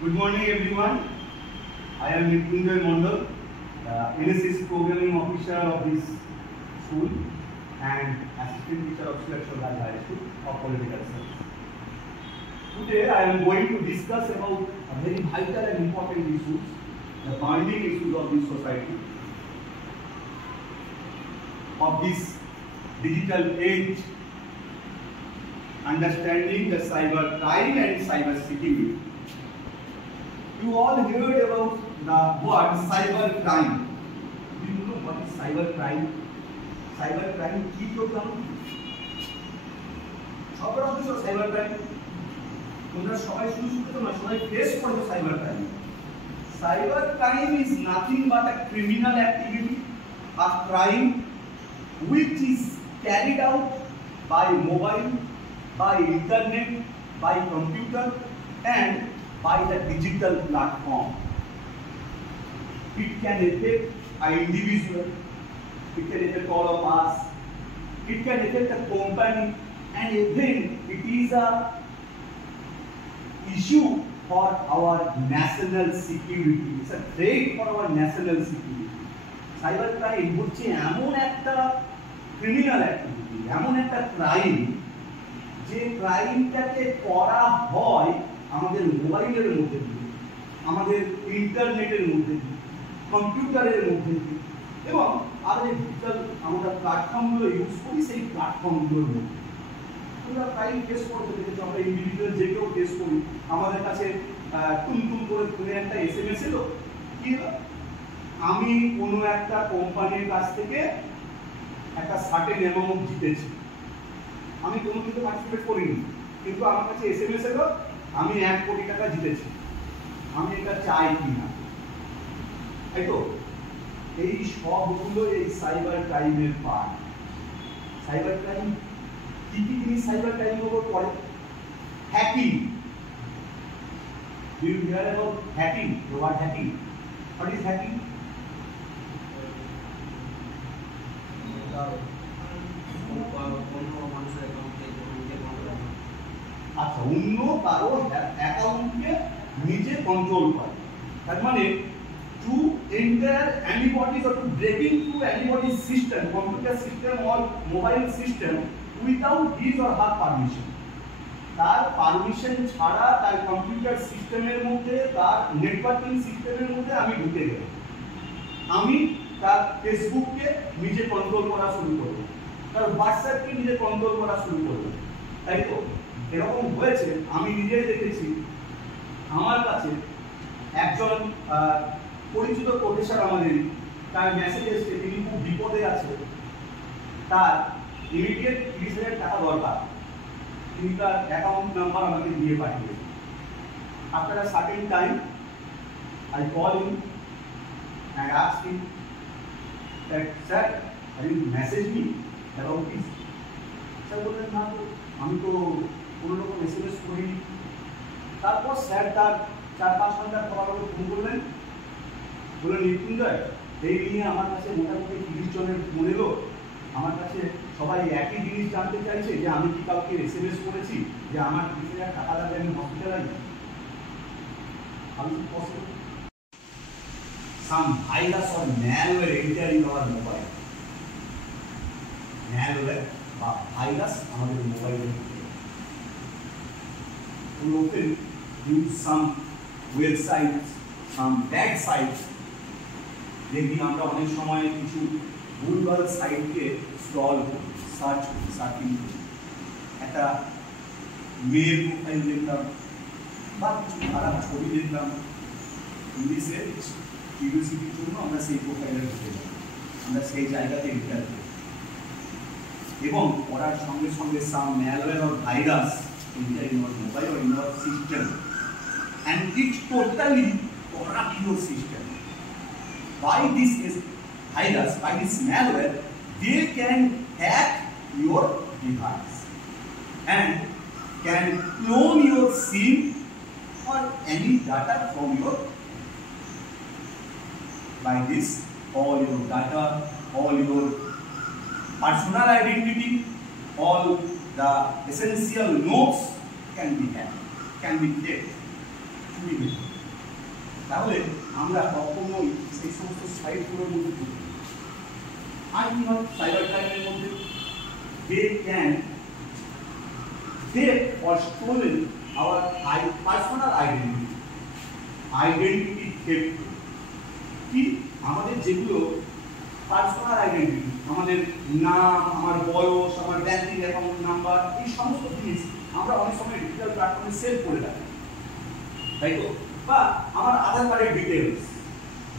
Good morning everyone. I am Mrityunjay Mondal, NSS Programming Officer of this school and Assistant Teacher of Sriraksha High School of Political Science. Today I am going to discuss about a very vital and important issues, the binding issues of this society, of this digital age, understanding the cyber crime and cyber security. You all heard about the word cyber crime. Do you know what is cyber crime? Cyber crime কি প্রোগ্রাম? সবার office cyber crime. তোমরা সবাই শুনতে তো না, সবাই ফেস করো cyber crime. Cyber crime is nothing but a criminal activity, a crime which is carried out by mobile, by internet, by computer and by the digital platform. It can affect an individual, it can affect all of us, it can affect a company, and even it is a issue for our national security. It's a threat for our national security. Cyber crime হচ্ছে এমন একটা criminal activity, এমন একটা ক্রাইম যে ক্রাইমটাকে করা হয় আমাদের মোবাইলের মধ্যে দিয়ে, আমাদের ইন্টারনেটের মধ্যে দিয়ে, কম্পিউটারের মধ্যে দিয়ে এবং আরো যে ডিজিটাল আমরা প্ল্যাটফর্মগুলো ইউজ করি সেই প্ল্যাটফর্মগুলোর মধ্যে। তোমরা ক্রাইম ফেস করতে দেখেছো, আমরা ইন্ডিভিজুয়াল যে কেউ ফেস করি। আমাদের কাছে টুনটুন করে ফোনে একটা SMS এলো, কি আমি কোনো একটা কোম্পানির কাছ থেকে একটা সার্টেন অ্যামাউন্ট জিতেছি। আমি কোনো কিছু পার্টিসিপেট করিনি, কিন্তু আমার কাছে SMS এলো আমি 1 কোটি টাকা জিতেছি, আমি এটা চাই কিনা। তাই তো এই সবগুলো এই সাইবার ক্রাইমের পার্ট। সাইবার ক্রাইম কি কি জিনিস সাইবার ক্রাইমের উপর পড়ে? Hacking. Do you hear about hacking? The word hacking. What is hacking? আচ্ছা, অন্য কারো অ্যাকাউন্টকে নিজে কন্ট্রোল করে। তার মানে to enter anybody's or to break into anybody's system, computer system or mobile system without his or her permission. তার পারমিশন ছাড়া তার কম্পিউটার সিস্টেমের মধ্যে, তার নেটওয়ার্কিং সিস্টেমের মধ্যে আমি ঢুকে গেলাম। আমি তার ফেসবুককে নিজে কন্ট্রোল করা শুরু করব, তার হোয়াটসঅ্যাপকে নিজে কন্ট্রোল করা শুরু করব। তাই তো এরকম হয়েছে, আমি নিজেই দেখেছি। আমার কাছে একজন পরিচিত প্রফেসর আমাদের, তার মেসেজ এসেছে তিনি খুব বিপদে আছে, তার ইমিডিয়েট 30,000 টাকা দরকার। তিনি তার অ্যাকাউন্ট নাম্বার আমাকে দিয়ে পাঠিয়েছেন। After a certain time, I call him and ask him that, sir, have you messaged me about this? Sir বললেন না, তো আমি তো কোনো রকম SMS করিনি। তারপর স্যার তার 4-5 ঘন্টা পর ফোন করলেন, বললেন মৃত্যুঞ্জয়, এই নিয়ে আমার কাছে মোটামুটি 30 জনের ফোন এলো। আমার কাছে সবাই একই জিনিস জানতে চাইছে যে আমি কি কাউকে SMS করেছি যে আমার 30,000 টাকা লাগবে, আমি hospitalise. How is it possible? Some virus or malware entering our mobile. Malware বা ভাইরাস আমাদের মোবাইলে we often use some websites, some bad sites. দেখি আমরা অনেক সময় কিছু ভুলভাল সাইটকে স্ক্রল করি, সার্চিং করি। একটা মেয়ের প্রোফাইল দেখলাম বা কিছু খারাপ ছবি দেখলাম, ইংলিশে কিউরিওসিটির জন্য আমরা সেই প্রোফাইলে ঢুকে যাই, আমরা সেই জায়গাতে এন্টার করি এবং পড়ার সঙ্গে সঙ্গে some malware or virus enter in our mobile or in our system, and it totally corrupt your system. By this virus, by this malware, they can hack your device and can clone your SIM or any data from your. By this, all your data, all your personal identity, all the essential notes can be hacked, can be kept. To কিছুই নেই। তাহলে আমরা কখনোই সেই সমস্ত সাইটগুলোর মধ্যে ঢুকি না। আর কি হয় সাইবার ক্রাইমের মধ্যে? they can take or stolen our personal identity theft কি আমাদের যেগুলো পার্সোনাল আইডেন্টিটি, আমাদের নাম, আমার বয়স, আমার ব্যাংকিং অ্যাকাউন্ট নাম্বার, এই সমস্ত জিনিস আমরা অনেক সময় ডিজিটাল প্ল্যাটফর্মে সেভ করে রাখি, তাই তো? বা আমার আধার কার্ডের ডিটেলস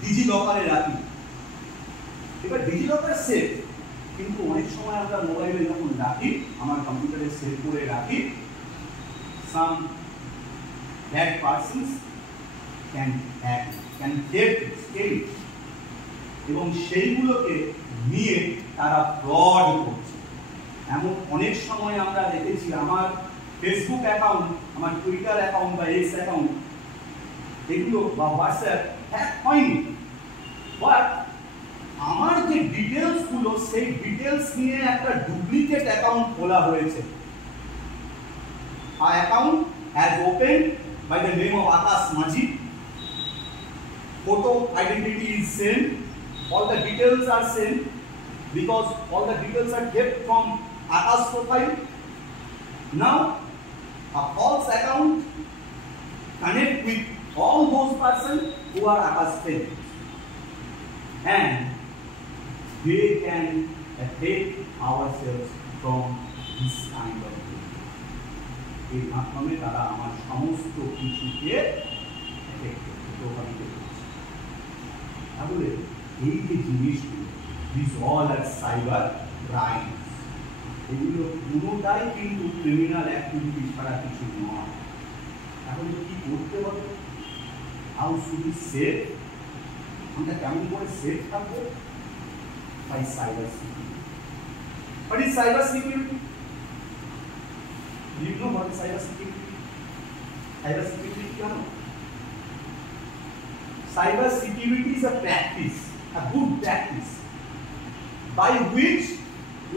ডিজি লকারে রাখি। এবার ডিজি লকার সেভ, কিন্তু অনেক সময় আমরা মোবাইলে যখন রাখি, আমার কম্পিউটারে সেভ করে রাখি, some bad persons can get it এবং সেইগুলোকে নিয়ে তারা ফ্রড করছে। এমন অনেক সময় আমরা দেখেছি আমার ফেসবুক অ্যাকাউন্ট, আমার টুইটার অ্যাকাউন্ট বা এক্স অ্যাকাউন্ট এগুলো বা হোয়াটসঅ্যাপ হ্যাক হয়নি, বাট আমার যে ডিটেলসগুলো সেই ডিটেলস নিয়ে একটা ডুপ্লিকেট অ্যাকাউন্ট খোলা হয়েছে। আর account has open by the name of Akash Majhi, photo identity is same, all the details are same because all the details are kept from Akash profile. Now a false account connect with all those persons who are Akash friends and they can take ourselves from this kind of thing. এই মাধ্যমে তারা আমার সমস্ত কিছুকে প্রভাবিত করছে। তাহলে এই যে জিনিসগুলো this all are cyber crimes, এগুলো পুরোটাই কিন্তু ক্রিমিনাল অ্যাক্টিভিটি ছাড়া কিছু নয়। তাহলে কি করতে হবে? How should we save? আমরা কেমন করে সেভ থাকবো? By cyber security. What is cyber security? Do you know what is cyber security? Cyber security কি জানো? Cyber security is a practice, a good practice, by which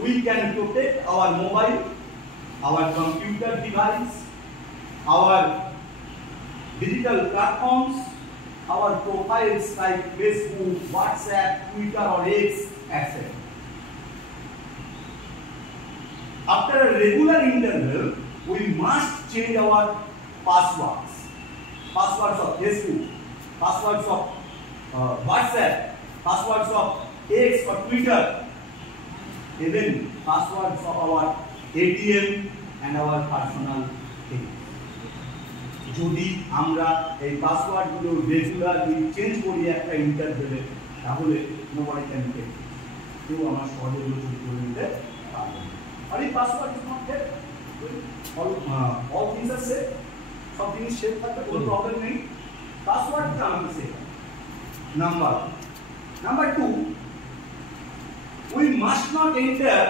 we can protect our mobile, our computer device, our digital platforms, our profiles like Facebook, WhatsApp, Twitter or X, etc. After a regular interval, we must change our passwords of Facebook, passwords of WhatsApp, passwords of X or Twitter, even passwords of our ATM and our personal things. যদি আমরা এই পাসওয়ার্ডগুলো regularly change করি একটা ইন্টারভেলে, তাহলে nobody can take it. কেউ আমার সহজে এগুলো চুরি করে নিতে পারবে না। আর এই password is not there, all things are safe, সব জিনিস সেফ থাকবে, কোনো প্রবলেম নেই। পাসওয়ার্ডটা আমাকে save. Number 2, we must not enter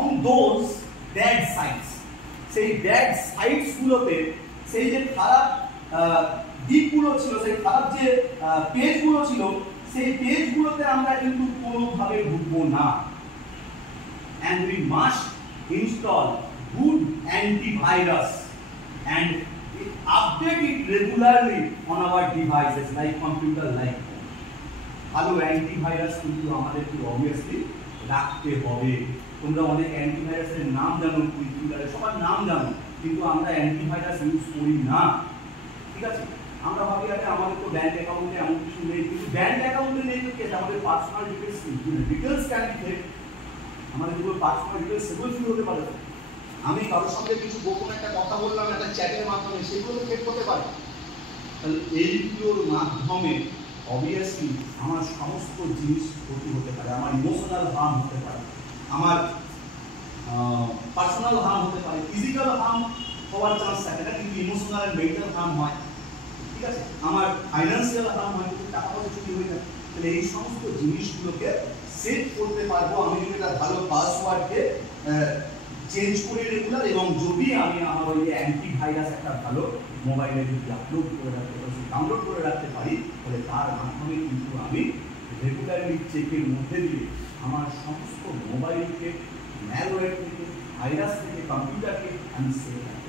on those bad sites. সেই bad sites গুলোতে সেই যে খারাপ দিকগুলো ছিল, সেই খারাপ যে পেজগুলো ছিল, সেই পেজগুলোতে আমরা কিন্তু কোনোভাবে ঢুকবো না। And we must install good antivirus and update it regularly on our devices like computer, like phone. ভালো অ্যান্টিভাইরাস কিন্তু আমাদেরকে অবভিয়াসলি রাখতে হবে। তোমরা অনেক অ্যান্টিভাইরাসের নাম জানো, টুইটারের সবার নাম জানো, কিন্তু আমরা অ্যান্টিভাইরাস ইউজ করি না, ঠিক আছে? আমরা ভাবি আরে আমাদের তো ব্যাংক অ্যাকাউন্টে এমন কিছু নেই, কিন্তু ব্যাংক অ্যাকাউন্টে নেই তো কি আছে, আমাদের personal details can be fake, আমাদের যেগুলো পার্সোনাল ডিটেলস সেগুলো চুরি হতে পারে। আমি কারোর সঙ্গে কিছু গোপন একটা কথা বললাম একটা চ্যাটের মাধ্যমে, সেগুলো ফেক হতে পারে। তাহলে এইগুলোর মাধ্যমে অবভিয়াসলি আমার সমস্ত জিনিস ক্ষতি হতে পারে, আমার ইমোশনাল হার্ম হতে পারে, আমার পার্সোনাল হার্ম হতে পারে, ফিজিক্যাল হার্ম হওয়ার চান্স থাকে না, কিন্তু ইমোশনাল এন্ড মেন্টাল হার্ম হয়, ঠিক আছে? আমার ফাইন্যান্সিয়াল হার্ম হয়, কিন্তু টাকা পয়সা চুরি হয়ে যায়। তাহলে এই সমস্ত জিনিসগুলোকে সেভ করতে পারবো আমি যদি একটা ভালো পাসওয়ার্ডকে চেঞ্জ করে রেগুলার, এবং যদি আমি আমার ওই অ্যান্টিভাইরাস একটা ভালো মোবাইলে যদি আপলোড করে রাখতে পারি, ডাউনলোড করে রাখতে পারি, তাহলে তার মাধ্যমে কিন্তু আমি রেগুলারলি চেকের মধ্যে দিয়ে আমার সমস্ত মোবাইলকে ম্যালওয়্যার থেকে, ভাইরাস থেকে, কম্পিউটারকে আমি সেভ রাখতে